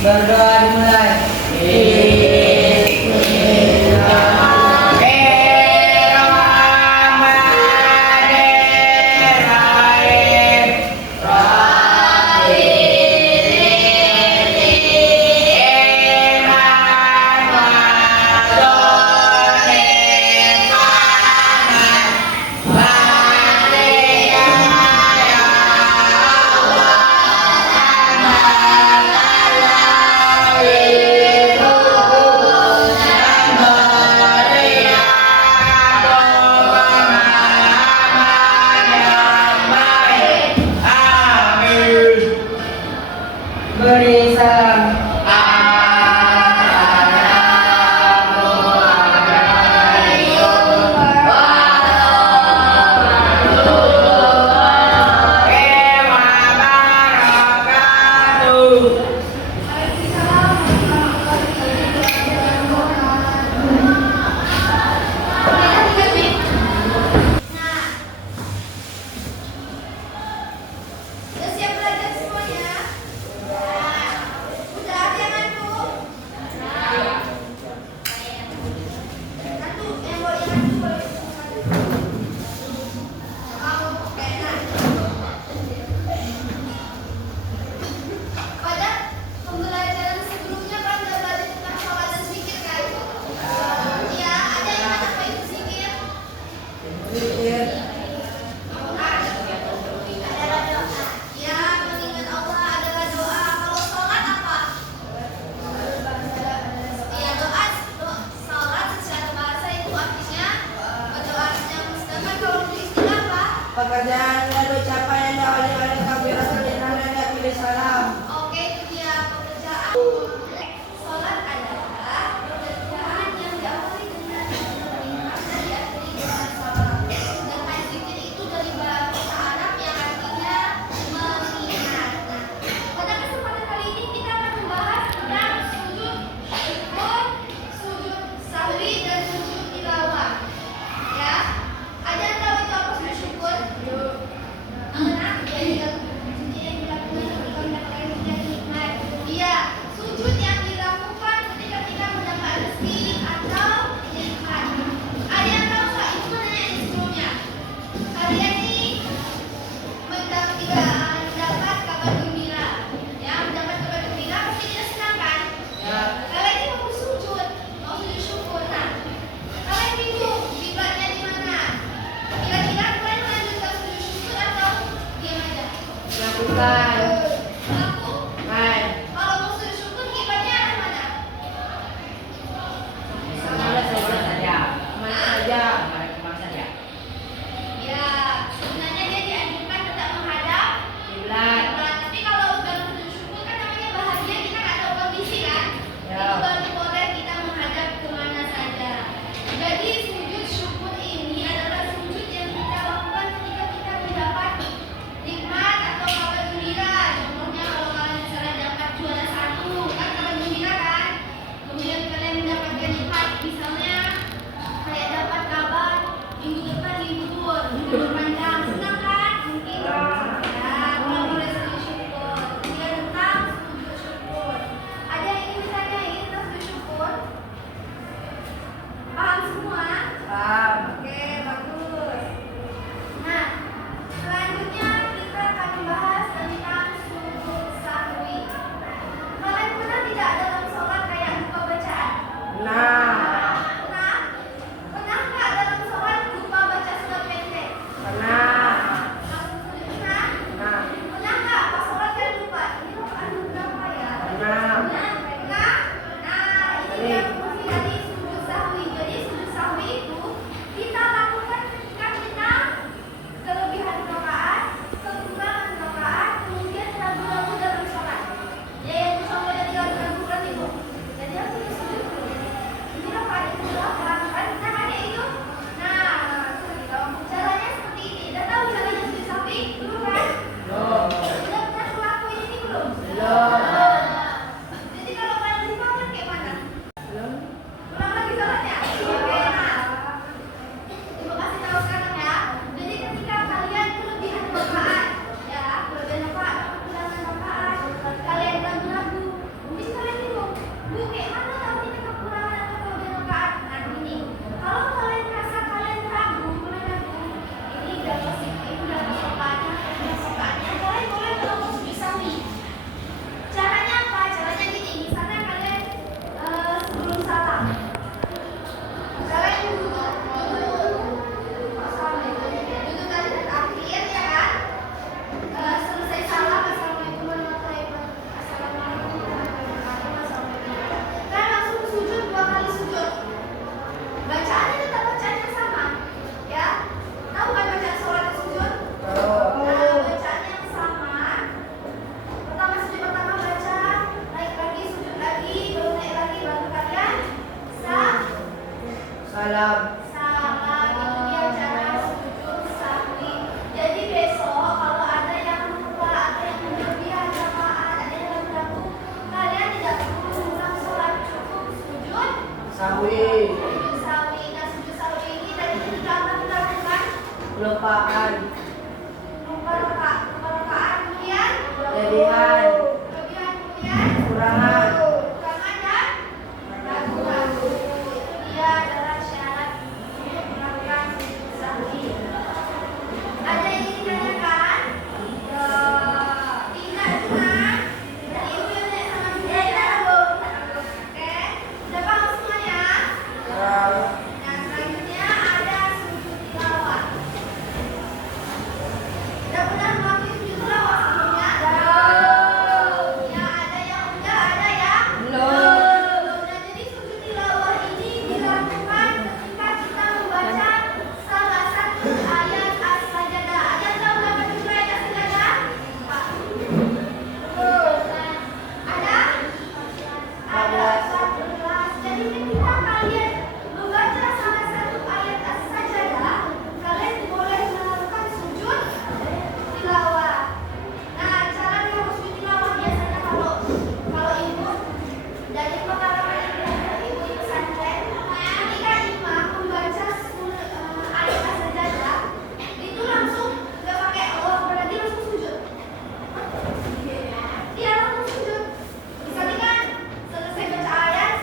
Berdoa dimulai. Beri salam. Pekerjaan dan ucapan yang diawali oleh takbiratul ihram dan takbir salam. Oke, itu dia pekerjaan. Sholat adalah pekerjaan yang diawali dengan ihram dan diakhiri dengan salam. Sedangkan zikir itu dari bahasa Arab yang artinya mengingat. Nah, pada kesempatan kali ini kita akan membahas tentang sujud syukur, sujud sahwi, dan sujud tilawah. Ya, ada yang tahu itu apa sujud syukur? Sujud yang dilakukan ketika kita mendapat rezeki atau nikmat. Ada yang tahu nggak itu mana yang sebelumnya? Kalian ini mendapat kabar gembira, ya, mendapat kabar gembira pasti kita senang kan? Ya. Kalian ini mau sujud syukur. Nah, kalian bingung kiblatnya di mana? Kira-kira kalian melanjutkan sujud syukur atau diam aja? Lakukan. Aku Baik. kalau mau sujud syukur kiblatnya arah mana? Kemana saja. Kemana saja. Kemana saja. Ya, sebenarnya dia dianjurkan tetap menghadap Kiblat. kiblat. Tapi kalau udah sujud syukur kan namanya bahagia, kita nggak tahu kondisi kan? Ya. Itu baru boleh kita menghadap kemana saja. Jadi sujud syukur ini adalah sujud yang kita lakukan ketika kita mendapat nikmat atau kabar gembira. kelebihan, Kelebihan kemudian kekurangan. kekurangan dan ragu-ragu. Itu dia adalah syarat untuk melakukan sujud sahwi. Ada yang ingin ditanyakan? Tidak cuma dari ibu yang tanya sama juga ya. Oke, sudah paham semuanya? Nah, selanjutnya ada sujud tilawah. Sudah pernah melakukan sujud tilawah sebelumnya? Ya, ada yang udah, ada yang belum. Nah, jadi sujud tilawah ini dilakukan ketika kita membaca salah satu ayat as-sajadah. Ada yang tahu berapa jumlah ayat as-sajadah? Ada 11. Jadi ketika kalian membaca salah satu ayat as-sajadah, kalian boleh melakukan sujud tilawah. Nah, cara melakukan sujud tilawah biasanya kalau ibu dari pengalaman ibu di pesantren, ketika imam membaca ayat as-sajadah, itu langsung nggak pakai berarti langsung sujud. Dia langsung sujud. Misalnya kan selesai baca ayat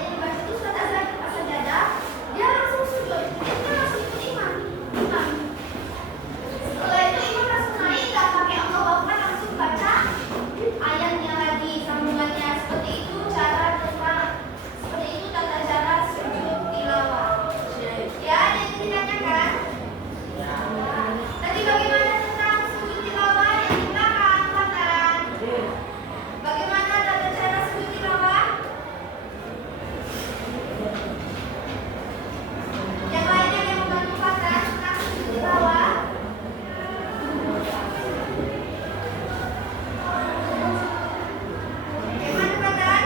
yang dibaca itu surat as-sajadah, dia langsung sujud. Itu langsung ikut imam. Setelah itu imam langsung naik, nggak pakai Allahu Akbar, langsung baca ayatnya lagi sambungannya. Seperti itu tata cara sujud tilawah. Ya, ada yang ditanyakan? Tadi bagaimana tentang sujud tilawah yang di belakang kanan? Bagaimana tata cara sujud tilawah? Yang lainnya yang membantu Fatan tentang sujud tilawah? Bagaimana Fatan?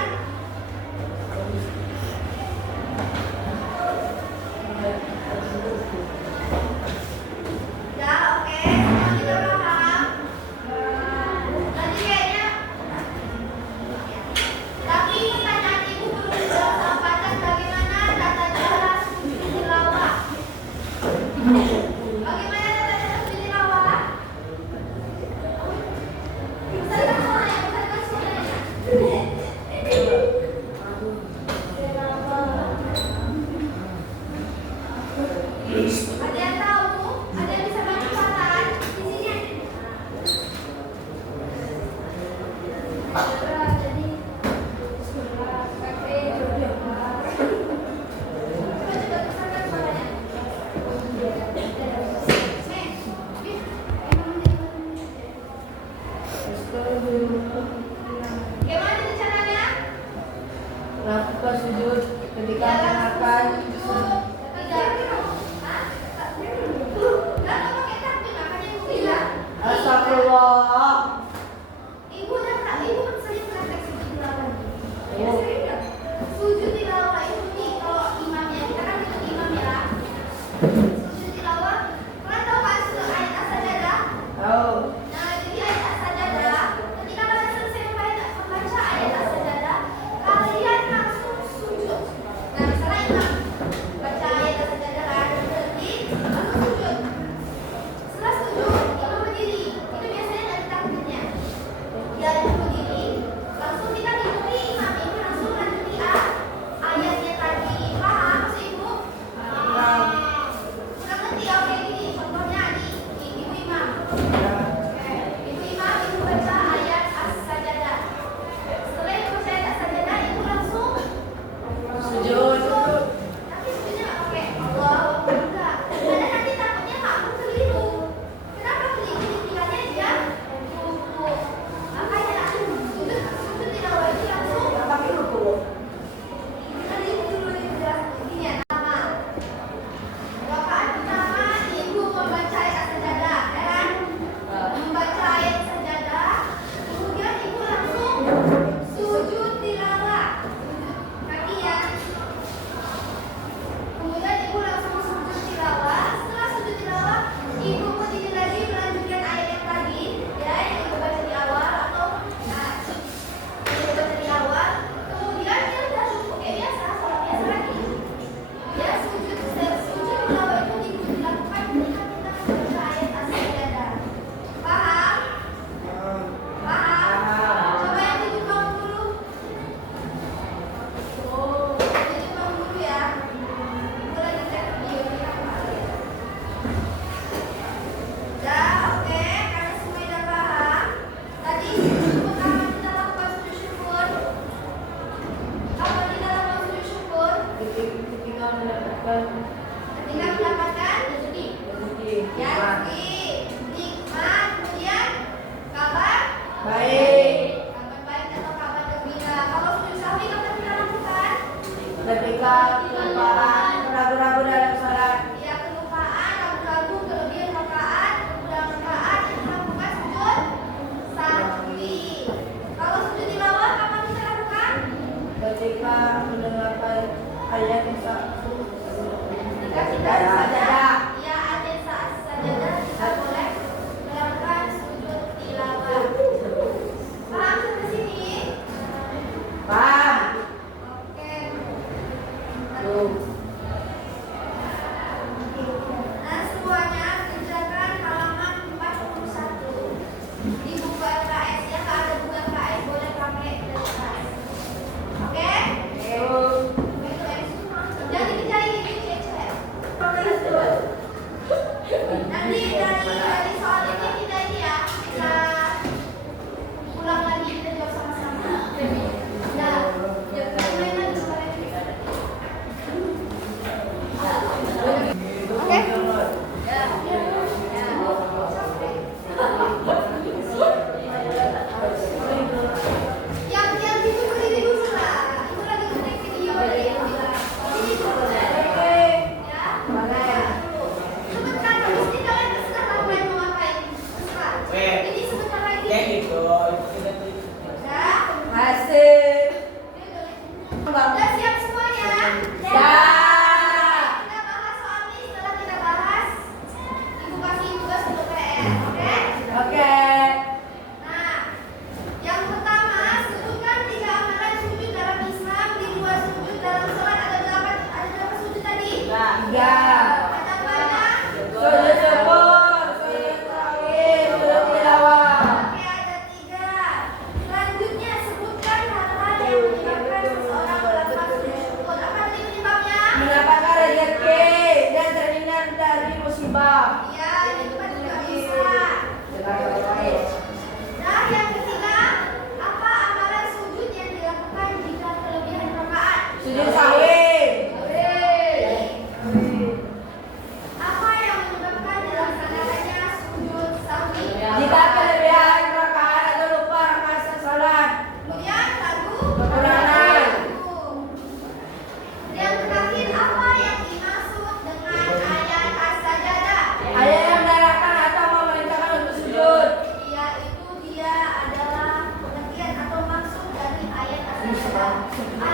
Ya, oke, semua kita paham. Nanti kayaknya tapi pertanyaan ibu belum dijawab sama Fatan, bagaimana tata cara sujud tilawah? Bagaimana tata cara sujud tilawah? Besarkan suaranya. Ada yang tahu? Ada yang bisa bantu Fatan? Di sini. Jadi coba besarkan suaranya. Gimana itu caranya? Lakukan sujud ketika mengenakan astagfirullah. Ibu sering praktek sujud tilawah. Ya, sering nggak? Sujud tilawah itu nih kalau imamnya, kita kan ikut imam ya. Sujud tilawah, kalian tahu kan ayat as-sajadah? Tahu. Nah, jadi ayat as-sajadah, ketika kalian selesai membaca ayat as-sajadah, kalian langsung sujud. Nah, misalnya imam baca ayat as-sajadah kan, berarti langsung sujud. Setelah sujud, imam berdiri. Itu biasanya dari takbirnya. Dia berdiri, langsung kita ikuti imam. Ini langsung Baik. Kabar baik atau kabar gembira. Kalau sujud sahwi kapan kita lakukan? Ketika kelupaan, ragu-ragu dalam salat. Ya, kelupaan, ragu-ragu, kelebihan rakaat, kekurangan rakaat, itu lakukan sujud sahwi. Kalau sujud tilawah kapan kita lakukan? Ketika mendengarkan ayat yang Jika kita sajadah. ya ada saat sajadah kita boleh melakukan sujud tilawah. Paham sampai sini? Paham? Oke. Tuh. Nah, semuanya kerjakan halaman 41 di buku LKS ya. Kalau ada buku LKS boleh pakai LKS. Oke? Jangan dikerjain ini cecek. Nanti dari soal ini kita ini ya bisa ulang lagi, kita jawab sama-sama. Ya, main lagi sama lagi. Oke? Yang itu berdiri dulu lah. Itu lagi ngetik video dari yang bilang. Ini dulu. Ya. Sebutkan habis ini kalian terserah ngapain mau ngapain. Terserah. Ini sebentar lagi. Ya. Masih. Udah siap semuanya? Siap. Kita bahas soal ini setelah kita bahas. Ibu kasih tugas untuk PR, oke? Oke. Nah, yang pertama sebutkan 3 amalan sujud dalam Islam. Di 2 sujud dalam sholat ada berapa sujud tadi? 3. Ada banyak. Sujud syukur, sujud tarawih, sujud tilawah. Oke, ada 3. Selanjutnya sebutkan hal-hal yang menyebabkan seseorang melakukan sujud syukur. Apa tadi penyebabnya? Mendapatkan rezeki dan terhindar dari musibah. Iya, ini kita juga bisa. Nah, yang ketiga, apa amalan sujud yang dilakukan jika kelebihan rakaat? Sujud sahwi. Apa yang menyebabkan dilaksanakannya sujud sahwi? Jika kelebihan rakaat atau lupa rakaat salat. Kemudian lagu Kekurangan. Yang terakhir, apa yang dimaksud dengan ayat as-sajadah? Ayat yang menerangkan atau memerintahkan untuk sujud. Dia adalah pengertian atau maksud dari ayat as-sajadah.